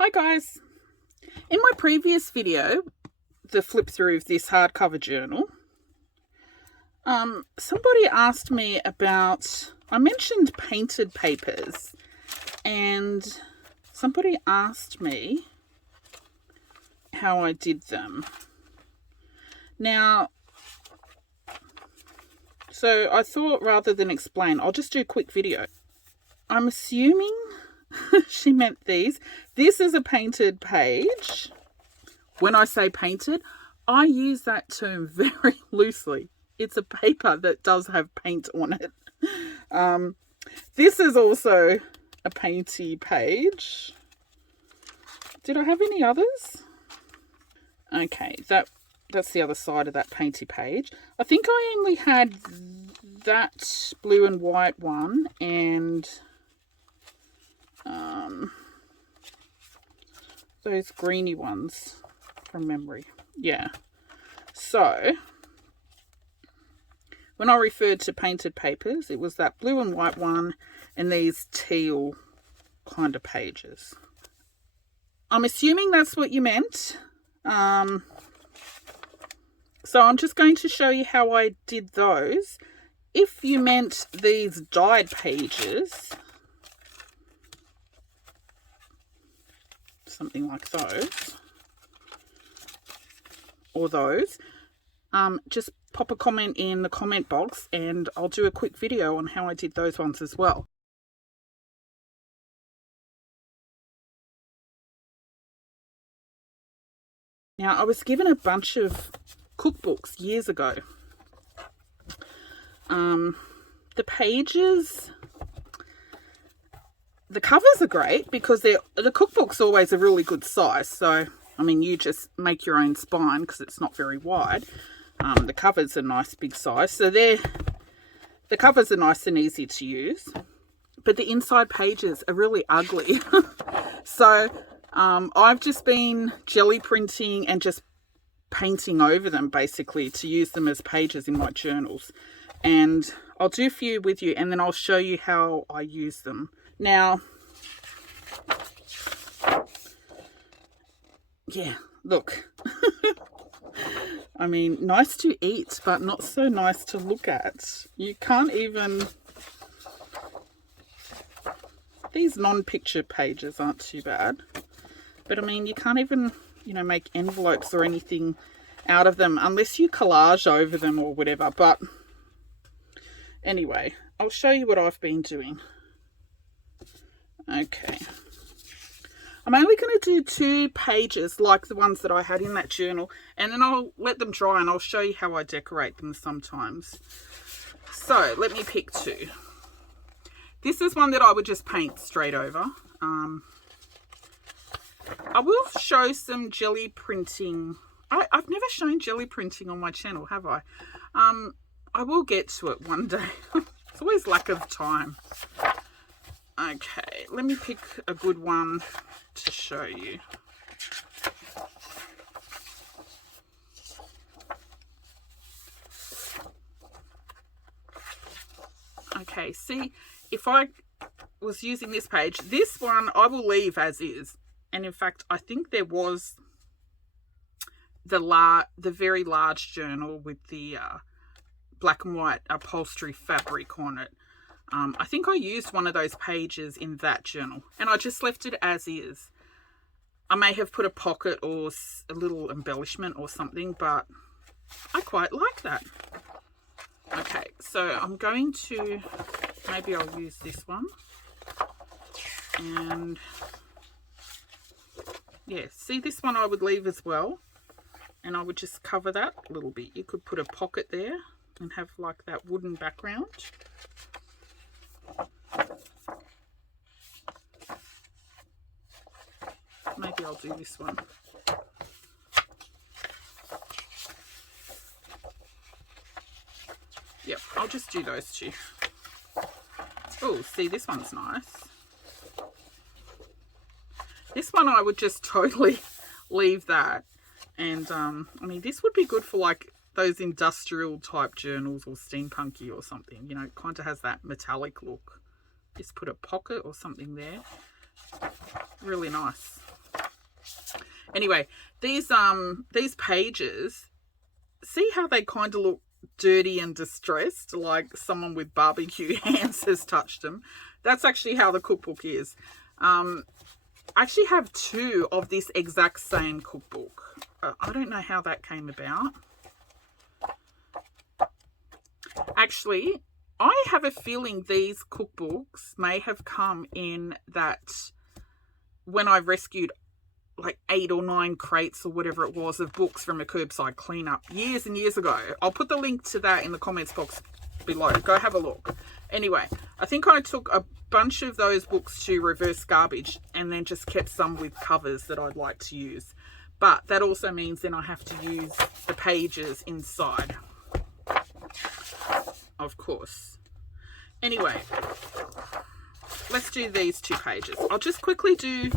Hi guys, in my previous video, the flip through of this hardcover journal, somebody asked me about, I mentioned painted papers, and somebody asked me how I did them. Now, so I thought rather than explain, I'll just do a quick video. I'm assuming she meant these. This is a painted page. When I say painted, I use that term very loosely. It's a paper that does have paint on it. This is also a painty page. Did I have any others? Okay, that's the other side of that painty page. I think I only had that blue and white one and those greeny ones from memory. Yeah. So when I referred to painted papers, it was that blue and white one and these teal kind of pages. I'm assuming that's what you meant. So I'm just going to show you how I did those. If you meant these dyed pages, something like those, or those, just pop a comment in the comment box and I'll do a quick video on how I did those ones as well. Now, I was given a bunch of cookbooks years ago. The pages, the covers are great because the cookbook's always a really good size. So, I mean, you just make your own spine because it's not very wide. The covers are nice big size. So the covers are nice and easy to use. But the inside pages are really ugly. So I've just been jelly printing and just painting over them basically to use them as pages in my journals. And I'll do a few with you and then I'll show you how I use them. Now, yeah, look. I mean, nice to eat, but not so nice to look at. You can't even... These non-picture pages aren't too bad. But I mean, you can't even, make envelopes or anything out of them unless you collage over them or whatever. But anyway, I'll show you what I've been doing. Okay. I'm only going to do 2 pages like the ones that I had in that journal. And then I'll let them dry and I'll show you how I decorate them sometimes. So, let me pick 2. This is one that I would just paint straight over. I will show some jelly printing. I've never shown jelly printing on my channel, have I? I will get to it one day. It's always lack of time. Okay, let me pick a good one to show you. Okay, see, if I was using this page, this one I will leave as is. And in fact, I think there was the very large journal with the black and white upholstery fabric on it. I think I used one of those pages in that journal and I just left it as is. I may have put a pocket or a little embellishment or something, but I quite like that. Okay, so I'm going to, maybe I'll use this one. And yeah, see, this one I would leave as well. And I would just cover that a little bit. You could put a pocket there and have like that wooden background. Maybe I'll do this one. Yep, I'll just do those 2. Oh, see, this one's nice. This one I would just totally leave that. And, I mean, this would be good for, like, those industrial type journals or steampunky or something. It kind of has that metallic look. Just put a pocket or something there. Really nice. Anyway, these pages, see how they kind of look dirty and distressed, like someone with barbecue hands has touched them. That's actually how the cookbook is. I actually have 2 of this exact same cookbook. I don't know how that came about. Actually, I have a feeling these cookbooks may have come in that when I rescued like 8 or 9 crates or whatever it was of books from a curbside cleanup years and years ago. I'll put the link to that in the comments box below. Go have a look. Anyway, I think I took a bunch of those books to reverse garbage and then just kept some with covers that I'd like to use. But that also means then I have to use the pages inside, of course. Anyway, let's do these 2 pages. I'll just quickly do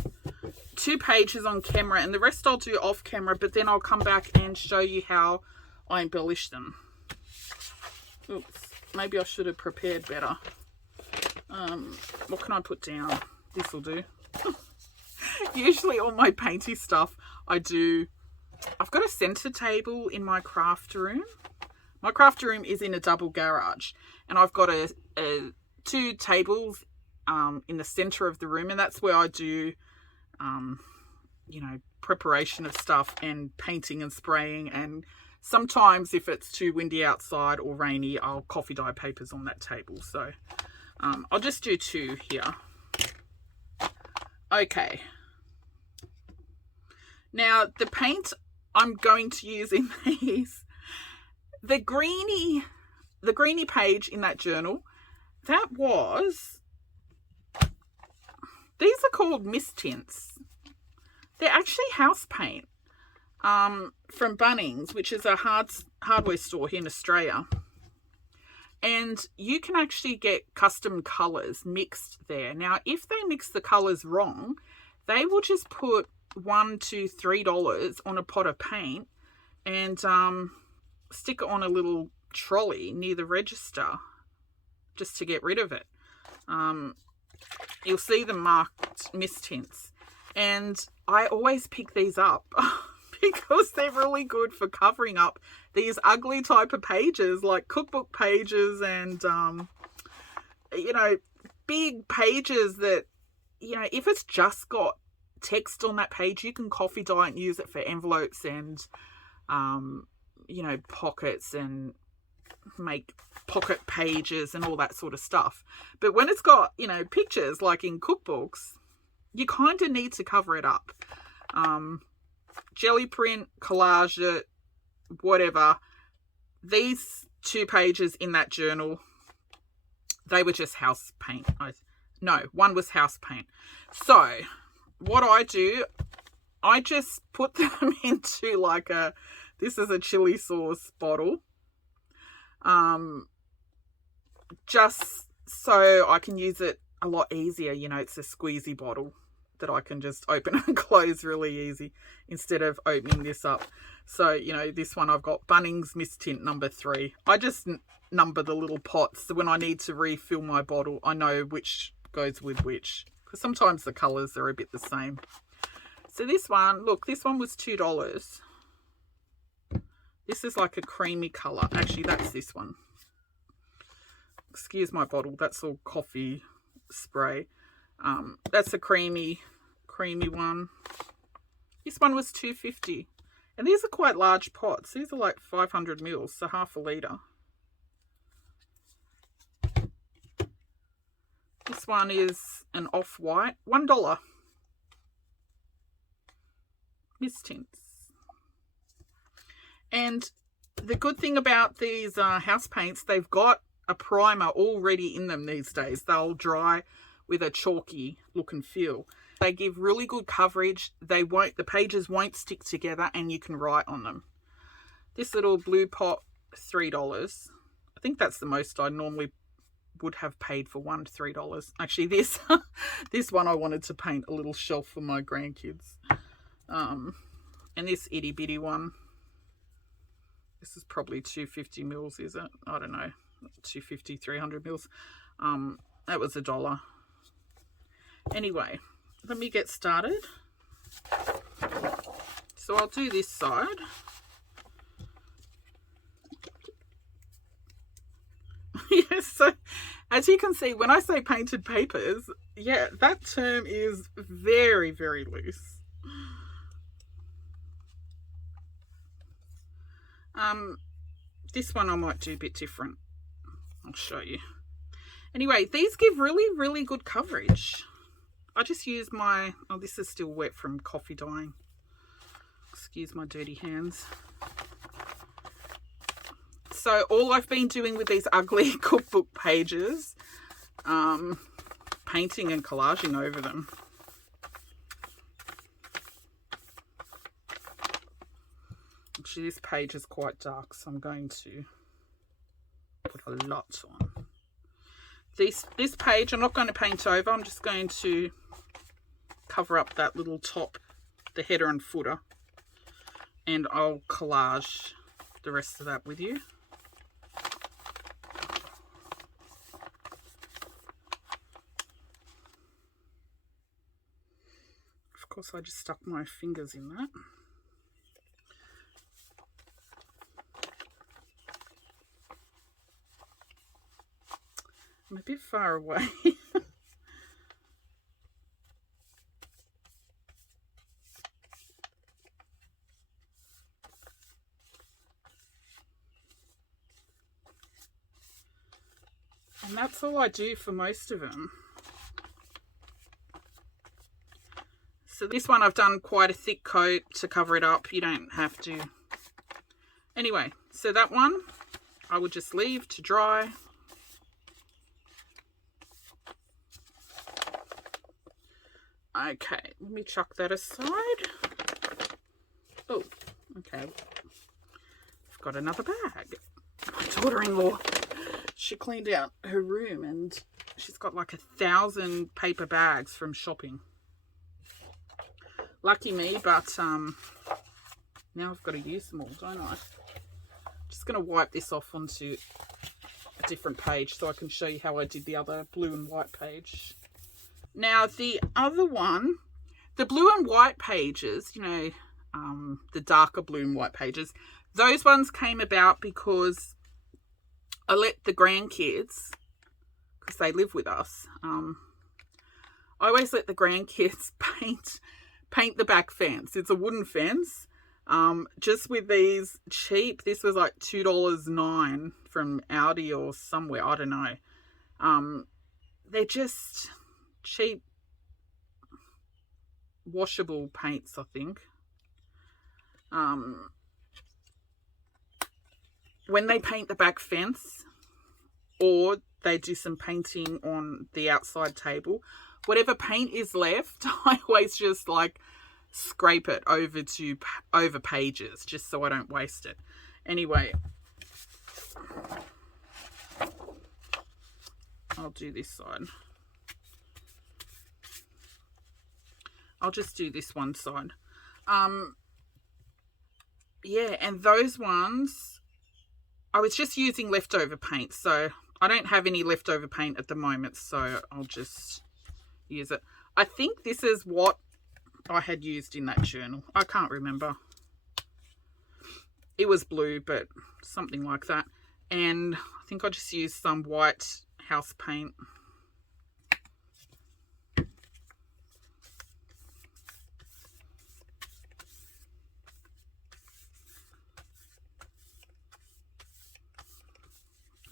2 pages on camera, and the rest I'll do off camera, but then I'll come back and show you how I embellish them. Oops, maybe I should have prepared better. What can I put down? This will do. Usually all my painty stuff I've got a center table in my craft room. My craft room is in a double garage, and I've got 2 tables in the center of the room, and that's where I do preparation of stuff and painting and spraying. And sometimes if it's too windy outside or rainy, I'll coffee dye papers on that table. So I'll just do 2 here. Okay. Now the paint I'm going to use in these, the greeny page in that journal, these are called mist tints. They're actually house paint from Bunnings, which is a hardware store here in Australia. And you can actually get custom colours mixed there. Now, if they mix the colours wrong, they will just put $1 to $3 on a pot of paint and stick it on a little trolley near the register just to get rid of it. You'll see them marked mist tints, and I always pick these up because they're really good for covering up these ugly type of pages, like cookbook pages and big pages that, if it's just got text on that page, you can coffee dye and use it for envelopes and pockets and make pocket pages and all that sort of stuff. But when it's got pictures like in cookbooks, you kind of need to cover it up. Jelly print, collage it, whatever. These 2 pages in that journal, they were just house paint. No, one was house paint. So what I do, I just put them into this is a chili sauce bottle, just so I can use it a lot easier. It's a squeezy bottle that I can just open and close really easy instead of opening this up. So, this one I've got Bunnings Mist Tint number 3. I just number the little pots, so when I need to refill my bottle, I know which goes with which, because sometimes the colours are a bit the same. So this one, look, this one was $2. This is like a creamy colour. Actually, that's this one. Excuse my bottle. That's all coffee spray. That's a creamy one. This one was $2.50. And these are quite large pots. These are like 500 mils, so half a litre. This one is an off-white, $1. Mist tints. And the good thing about these house paints, they've got a primer already in them these days. They'll dry with a chalky look and feel. They give really good coverage. The pages won't stick together, and you can write on them. This little blue pot, $3. I think that's the most I normally would have paid for one, $3. Actually, this one I wanted to paint a little shelf for my grandkids. And this itty bitty one, this is probably 250 mils, is it? I don't know, 250, 300 mils. That was $1. Anyway, let me get started. So I'll do this side. Yes, so as you can see, when I say painted papers, yeah, that term is very, very loose. This one I might do a bit different. I'll show you. Anyway, these give really, really good coverage. I just use my, oh, this is still wet from coffee dyeing. Excuse my dirty hands. So all I've been doing with these ugly cookbook pages, painting and collaging over them. Actually, this page is quite dark, so I'm going to put a lot on. This page I'm not going to paint over, I'm just going to cover up that little top, the header and footer, and I'll collage the rest of that with you. Of course, I just stuck my fingers in that. I'm a bit far away. And that's all I do for most of them. So this one I've done quite a thick coat to cover it up. You don't have to. Anyway, so that one I would just leave to dry. Okay, let me chuck that aside. Oh, okay. I've got another bag. My daughter-in-law, she cleaned out her room and she's got like 1,000 paper bags from shopping. Lucky me, but now I've got to use them all, don't I? Just going to wipe this off onto a different page so I can show you how I did the other blue and white page. Now, the other one, the blue and white pages, you know, the darker blue and white pages, those ones came about because I let the grandkids, because they live with us, I always let the grandkids paint the back fence. It's a wooden fence, just with these cheap, this was like $2.09 from Aldi or somewhere, I don't know. They're just cheap washable paints, I think. When they paint the back fence or they do some painting on the outside table, whatever paint is left, I always just like scrape it over pages just so I don't waste it. Anyway, I'll do this side. I'll just do this one side. Yeah, and those ones, I was just using leftover paint, so I don't have any leftover paint at the moment, so I'll just use it. I think this is what I had used in that journal. I can't remember. It was blue, but something like that. And I think I just used some white house paint.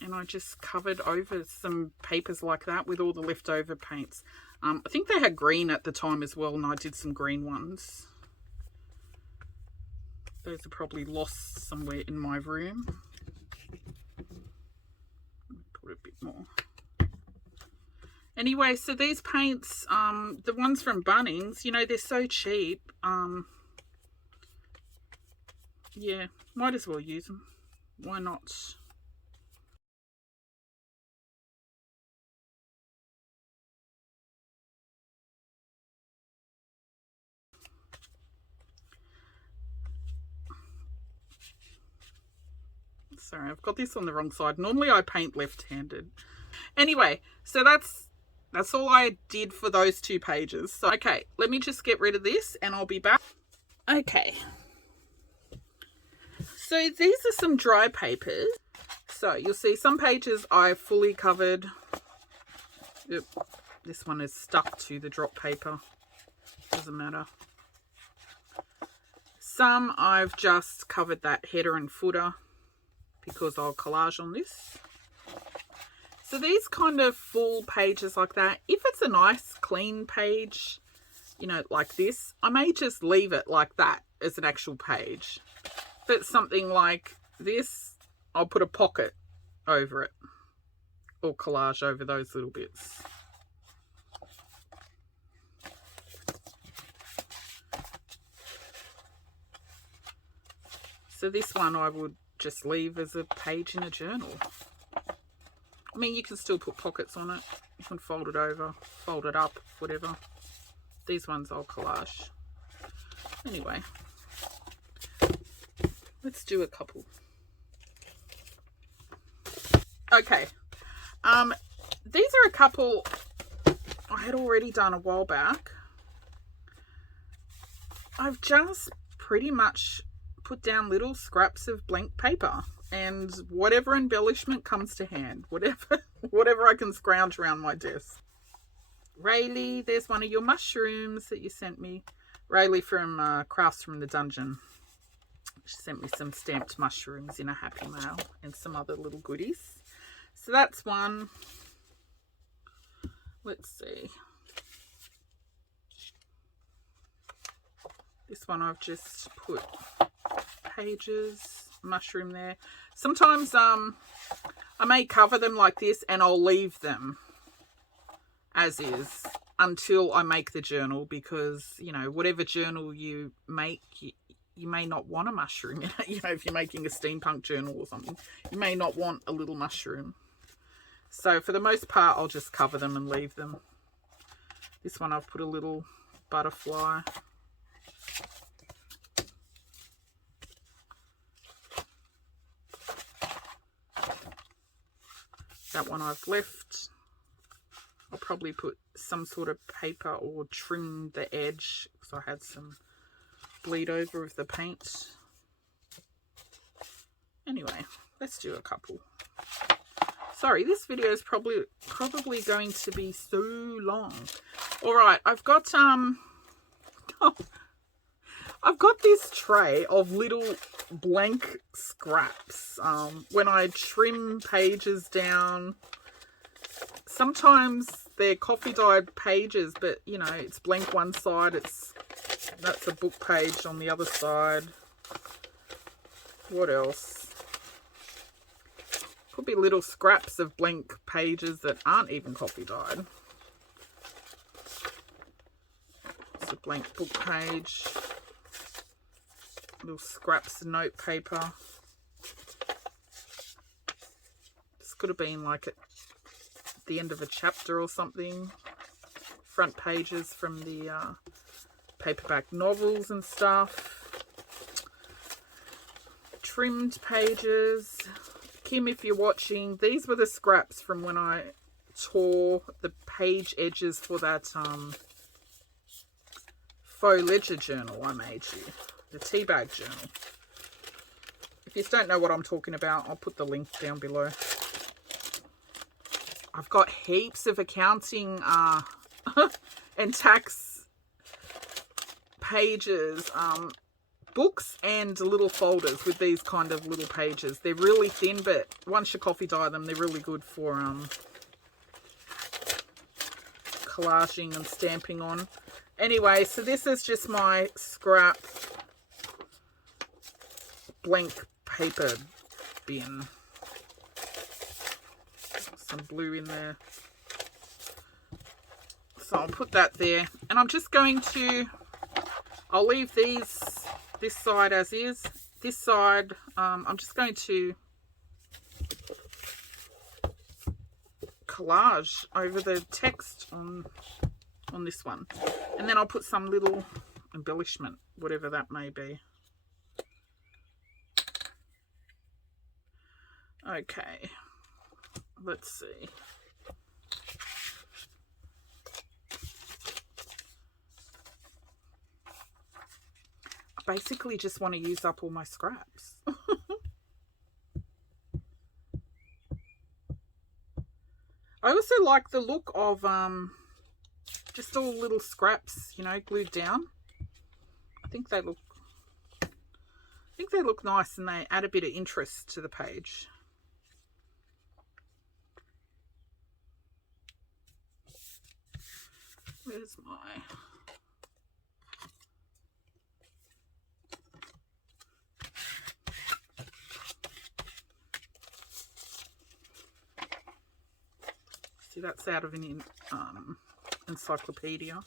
And I just covered over some papers like that with all the leftover paints. I think they had green at the time as well, and I did some green ones. Those are probably lost somewhere in my room. Put a bit more. Anyway, so these paints, the ones from Bunnings, you know, they're so cheap. Yeah, might as well use them. Why not? Sorry, I've got this on the wrong side. Normally I paint left-handed. Anyway, so that's all I did for those two pages. So, okay, let me just get rid of this and I'll be back. Okay, So these are some dry papers. So you'll see some pages I fully covered. Yep. This one is stuck to the drop paper. Doesn't matter. Some I've just covered that header and footer because I'll collage on this. So these kind of full pages like that, if it's a nice clean page, you know, like this, I may just leave it like that as an actual page. If it's something like this, I'll put a pocket over it or collage over those little bits. So this one I would just leave as a page in a journal. I mean, you can still put pockets on it. You can fold it over, fold it up, whatever. These ones I'll collage. Anyway, let's do a couple. Okay. These are a couple I had already done a while back. I've just pretty much put down little scraps of blank paper and whatever embellishment comes to hand, whatever I can scrounge around my desk. Raelie, there's one of your mushrooms that you sent me. Raelie from Crafts from the Dungeon. She sent me some stamped mushrooms in a happy mail and some other little goodies. So that's one. Let's see. This one I've just put pages, mushroom there. Sometimes I may cover them like this and I'll leave them as is until I make the journal, because, you know, whatever journal you make, you may not want a mushroom in it. You know, if you're making a steampunk journal or something, you may not want a little mushroom. So for the most part, I'll just cover them and leave them. This one I've put a little butterfly. That one I've left. I'll probably put some sort of paper or trim the edge because I had some bleed over of the paint. Anyway, let's do a couple. Sorry, this video is probably going to be so long. All right, I've got this tray of little blank scraps. When I trim pages down, sometimes they're coffee dyed pages, but you know, it's blank one side, that's a book page on the other side. What else? Could be little scraps of blank pages that aren't even coffee dyed. It's a blank book page. Little scraps of note paper. This could have been like at the end of a chapter or something. Front pages from the paperback novels and stuff. Trimmed pages. Kim, if you're watching, these were the scraps from when I tore the page edges for that faux ledger journal I made you. The tea bag journal. If you don't know what I'm talking about, I'll put the link down below. I've got heaps of accounting and tax pages, books and little folders with these kind of little pages. They're really thin, but once you coffee dye them, they're really good for collaging and stamping on. Anyway, so this is just my scrap blank paper bin. Some blue in there. So I'll put that there. And I'm just going to, I'll leave this side as is. This side, I'm just going to collage over the text on this one. And then I'll put some little embellishment, whatever that may be. Okay, let's see. I basically just want to use up all my scraps. also like the look of just all little scraps, you know, glued down. I think they look nice, and they add a bit of interest to the page. Where's my... See, that's out of an encyclopedia.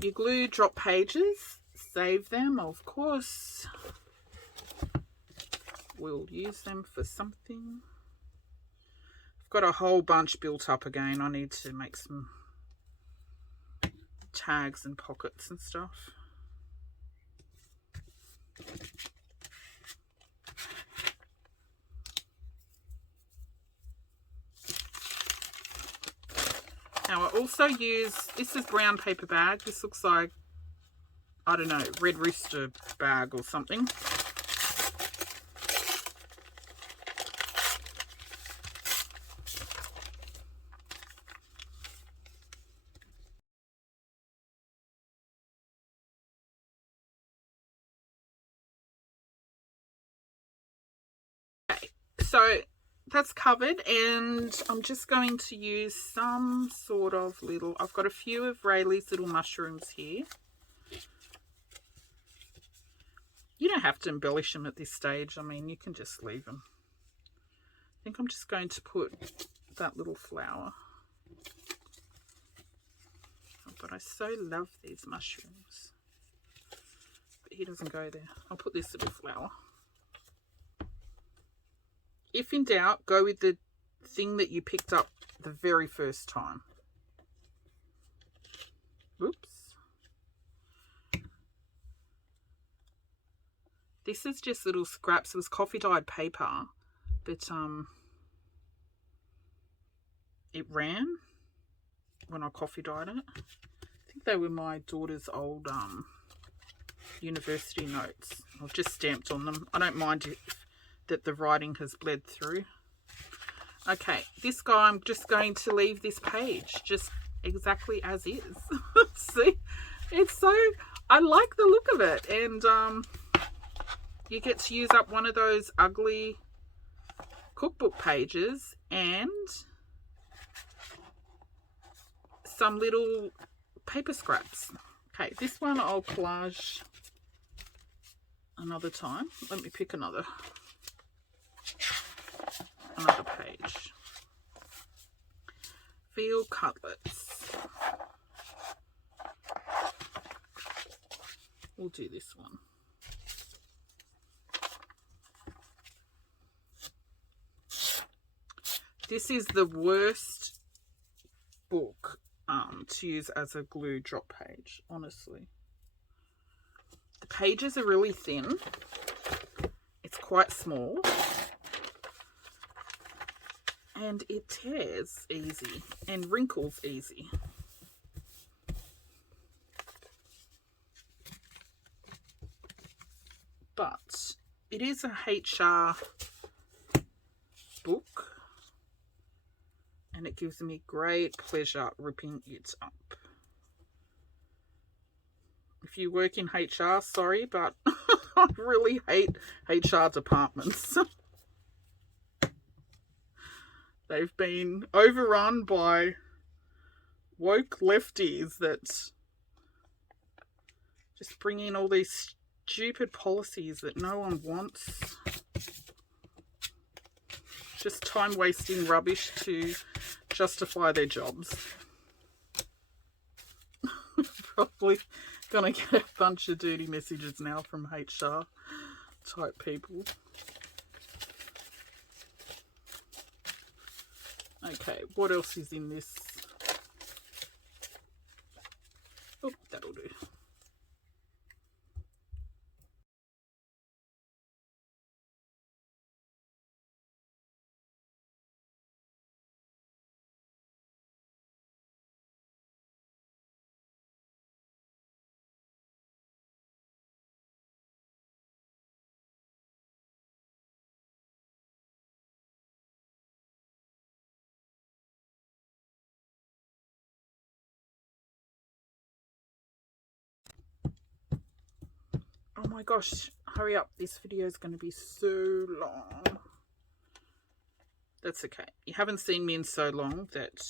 You glue drop pages, save them, of course. We'll use them for something. I've got a whole bunch built up again. I need to make some tags and pockets and stuff. Now I also use, this is brown paper bag. This looks like, I don't know, Red Rooster bag or something. Okay, so that's covered, and I'm just going to use some sort of little, I've got a few of Raelie's little mushrooms here. You don't have to embellish them at this stage. I mean, you can just leave them. I think I'm just going to put that little flower. Oh, but I so love these mushrooms. But he doesn't go there. I'll put this little flower. If in doubt, go with the thing that you picked up the very first time. Oops. This is just little scraps. It was coffee dyed paper, but it ran when I coffee dyed it. I think they were my daughter's old university notes. I've just stamped on them. I don't mind it that the writing has bled through. Okay, this guy, I'm just going to leave this page just exactly as is. See, it's so, I like the look of it, and you get to use up one of those ugly cookbook pages and some little paper scraps. Okay, this one I'll collage another time. Let me pick another page. Veal cutlets. We'll do this one. This is the worst book to use as a glue drop page, honestly. The pages are really thin. It's quite small. And it tears easy and wrinkles easy. But it is a HR book, and it gives me great pleasure ripping it up. If you work in HR, sorry, but I really hate HR departments. They've been overrun by woke lefties that just bring in all these stupid policies that no one wants. Just time-wasting rubbish to justify their jobs. Probably gonna get a bunch of dirty messages now from HR type people. Okay, what else is in this? Oh, that'll do. Oh my gosh, hurry up. This video is going to be so long. That's okay. You haven't seen me in so long that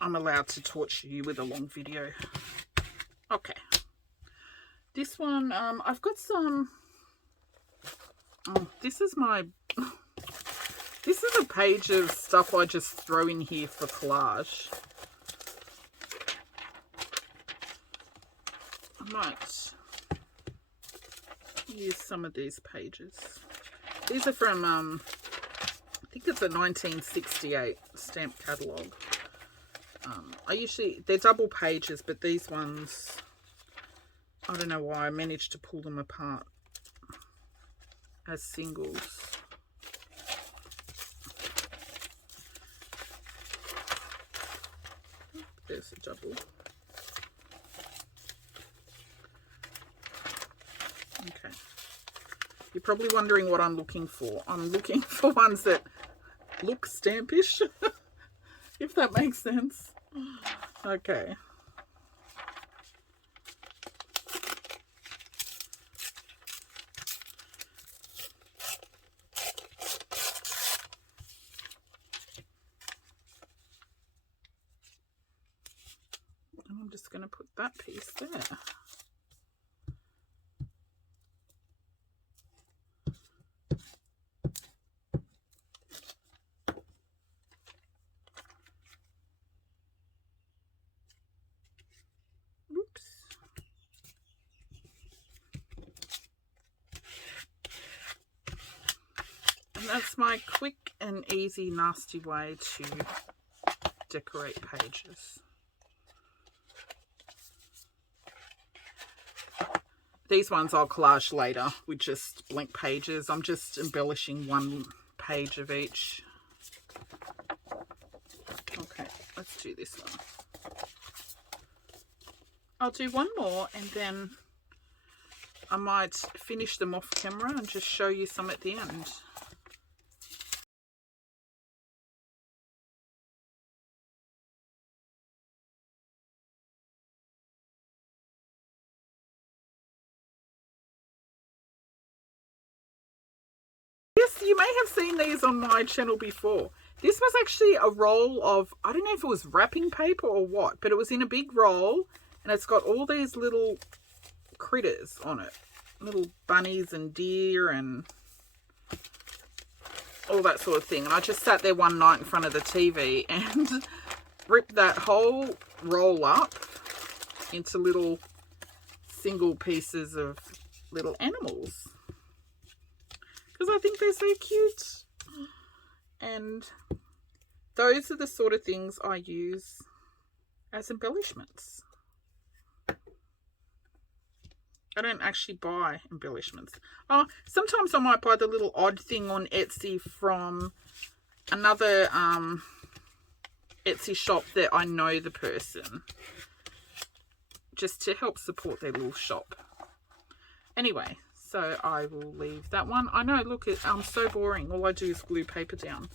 I'm allowed to torture you with a long video. Okay. This one, I've got some... Oh, this is my... This is a page of stuff I just throw in here for collage. I might use some of these pages. These are from, I think it's a 1968 stamp catalogue. They're double pages, but these ones, I don't know why I managed to pull them apart as singles. There's a double. Okay. You're probably wondering what I'm looking for. I'm looking for ones that look stampish, if that makes sense. Okay. And I'm just going to put that piece there. That's my quick and easy nasty way to decorate pages. These ones I'll collage later with just blank pages. I'm just embellishing one page of each. Okay, let's do this one. I'll do one more and then I might finish them off camera and just show you some at the end. Yes, you may have seen these on my channel before. This was actually a roll of, I don't know if it was wrapping paper or what, but it was in a big roll and it's got all these little critters on it. Little bunnies and deer and all that sort of thing. And I just sat there one night in front of the TV and ripped that whole roll up into little single pieces of little animals. Because I think they're so cute. And those are the sort of things I use as embellishments. I don't actually buy embellishments. Oh, sometimes I might buy the little odd thing on Etsy from another Etsy shop that I know the person, just to help support their little shop. Anyway, so I will leave that one. I know, look, I'm so boring. All I do is glue paper down.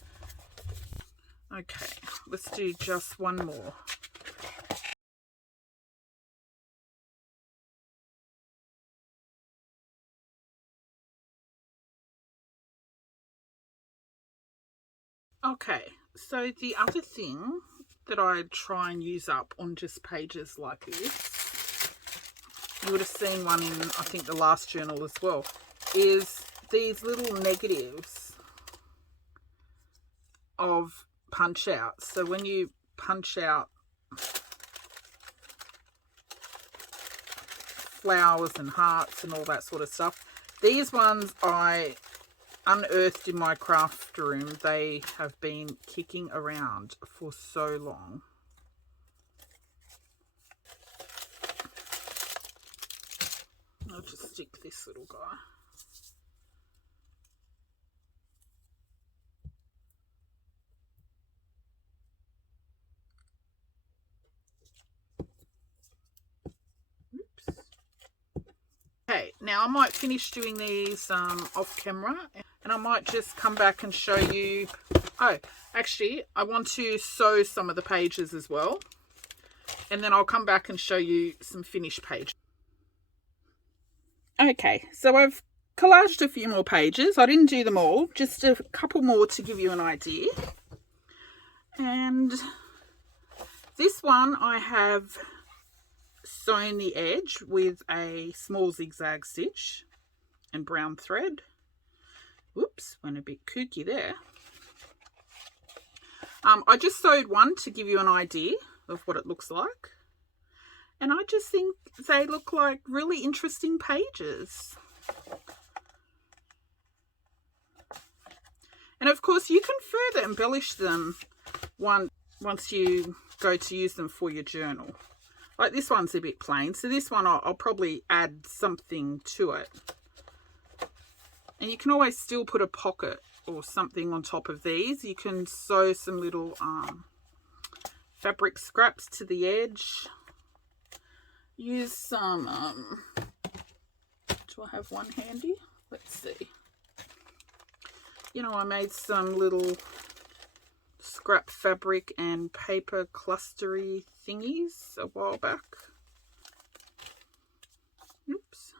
Okay, let's do just one more. Okay, so the other thing that I try and use up on just pages like this, you would have seen one in, I think, the last journal as well, is these little negatives of punch outs. So when you punch out flowers and hearts and all that sort of stuff, these ones I unearthed in my craft room. They have been kicking around for so long. I'll just stick this little guy. Oops. Okay, now I might finish doing these off camera, and I might just come back and show you. Oh, actually, I want to sew some of the pages as well, and then I'll come back and show you some finished pages. Okay, so I've collaged a few more pages. I didn't do them all, just a couple more to give you an idea. And this one I have sewn the edge with a small zigzag stitch and brown thread. Whoops, went a bit kooky there. I just sewed one to give you an idea of what it looks like. And I just think they look like really interesting pages. And of course you can further embellish them once you go to use them for your journal. Like this one's a bit plain, so this one I'll probably add something to it. And you can always still put a pocket or something on top of these. You can sew some little fabric scraps to the edge. Use some, do I have one handy? Let's see. You know, I made some little scrap fabric and paper clustery thingies a while back. Oops.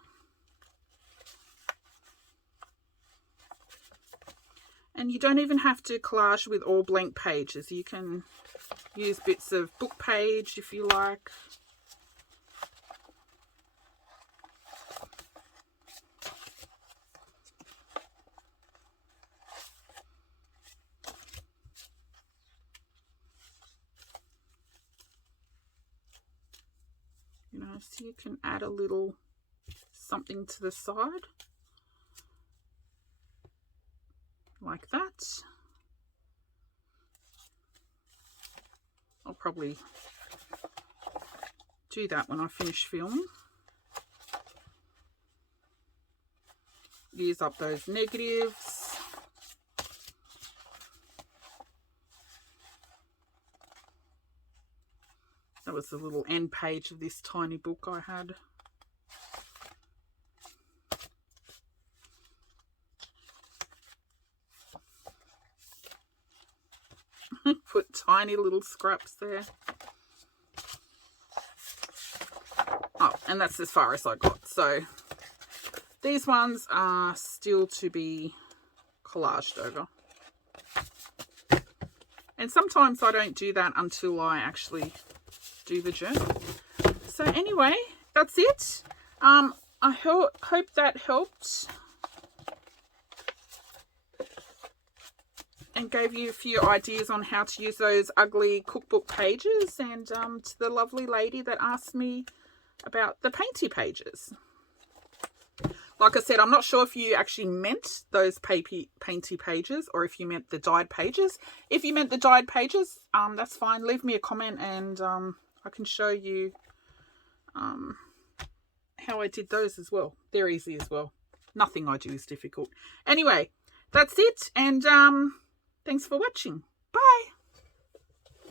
And you don't even have to collage with all blank pages. You can use bits of book page if you like. You know, so you can add a little something to the side like that. I'll probably do that when I finish filming. Use up those negatives. That was the little end page of this tiny book I had. Put tiny little scraps there. Oh, and that's as far as I got. So these ones are still to be collaged over. And sometimes I don't do that until I actually do the journal. So anyway, that's it. I hope that helped and gave you a few ideas on how to use those ugly cookbook pages, and to the lovely lady that asked me about the painty pages. Like I said, I'm not sure if you actually meant those painty pages or if you meant the dyed pages. If you meant the dyed pages, that's fine. Leave me a comment and I can show you how I did those as well. They're easy as well. Nothing I do is difficult. Anyway, that's it, and thanks for watching. Bye.